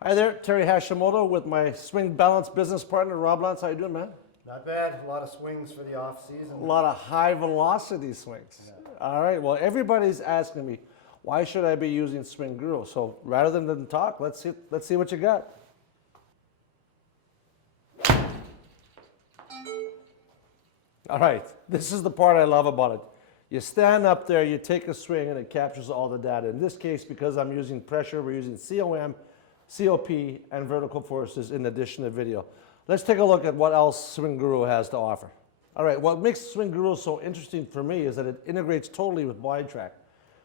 Hi there, Terry Hashimoto with my swing balance business partner, Rob Lance. How you doing, man? Not bad. A lot of swings for the off season. A lot of high velocity swings. Yeah. All right, well, everybody's asking me, why should I be using Swing Guru? So rather than talk, let's see what you got. All right, this is the part I love about it. You stand up there, you take a swing, and it captures all the data. In this case, because I'm using pressure, we're using COM, COP, and vertical forces in addition to video. Let's take a look at what else Swing Guru has to offer. All right, what makes Swing Guru so interesting for me is that it integrates totally with BodyTrack.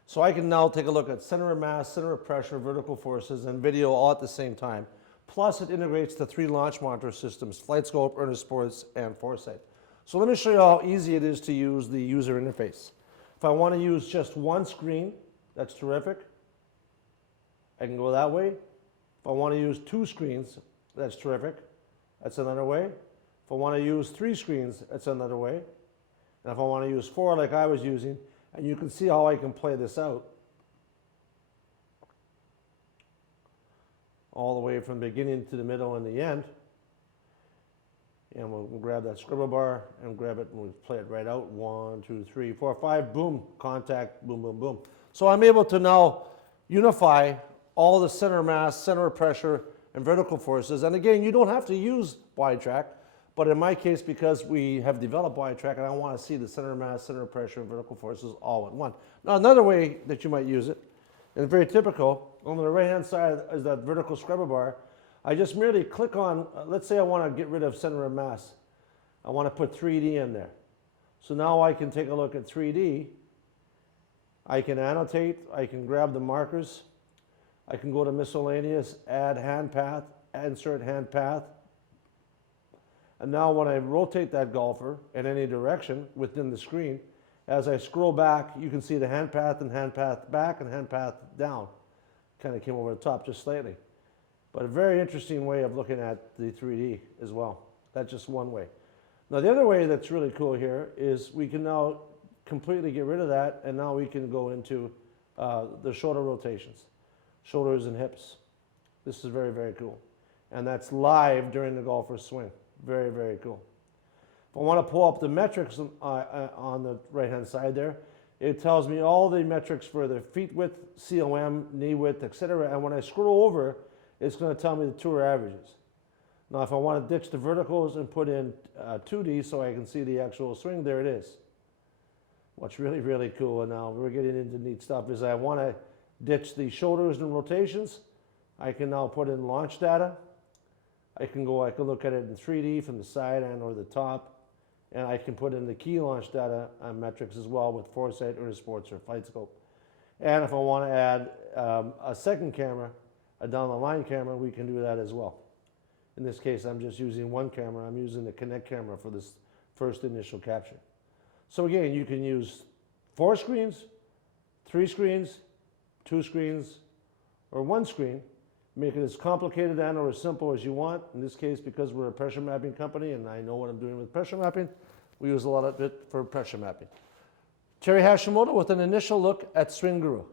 So I can now take a look at center of mass, center of pressure, vertical forces, and video all at the same time. Plus, it integrates the 3 launch monitor systems, FlightScope, Earnest Sports, and Foresight. So let me show you how easy it is to use the user interface. If I want to use just one screen, that's terrific. I can go that way. If I want to use 2 screens, that's terrific. That's another way. If I want to use 3 screens, that's another way. And if I want to use 4 like I was using, and you can see how I can play this out. All the way from the beginning to the middle and the end. And we'll grab that scribble bar and grab it and we'll play it right out. 1, 2, 3, 4, 5, boom, contact, boom, boom, boom. So I'm able to now unify all the center of mass, center of pressure, and vertical forces. And again, you don't have to use BodyTrack, but in my case, because we have developed BodyTrack and I want to see the center of mass, center of pressure, and vertical forces all in one. Now, another way that you might use it, and very typical, on the right-hand side is that vertical scrubber bar. I just merely click on, let's say I want to get rid of center of mass. I want to put 3D in there. So now I can take a look at 3D. I can annotate, I can grab the markers. I can go to miscellaneous, add hand path, insert hand path. And now when I rotate that golfer in any direction within the screen, as I scroll back, you can see the hand path and hand path back and hand path down. Kind of came over the top just slightly. But a very interesting way of looking at the 3D as well. That's just one way. Now the other way that's really cool here is we can now completely get rid of that and now we can go into the shoulder rotations, shoulders and hips. This is very, very cool. And that's live during the golfer's swing. Very, very cool. If I want to pull up the metrics on the right-hand side there, it tells me all the metrics for the feet width, COM, knee width, etc. And when I scroll over, it's going to tell me the tour averages. Now, if I want to ditch the verticals and put in 2D so I can see the actual swing, there it is. What's really, really cool, and now we're getting into neat stuff, is I want to ditch the shoulders and rotations. I can now put in launch data. I can look at it in 3D from the side and or the top, and I can put in the key launch data metrics as well with Foresight, Earnest Sports, or FlightScope. And if I want to add a second camera, a down the line camera, we can do that as well. In this case, I'm just using one camera. I'm using the Kinect camera for this first initial capture. So again, you can use 4 screens, 3 screens, 2 screens, or 1 screen. Make it as complicated and or as simple as you want. In this case, because we're a pressure mapping company and I know what I'm doing with pressure mapping, we use a lot of it for pressure mapping. Terry Hashimoto with an initial look at Swing Guru.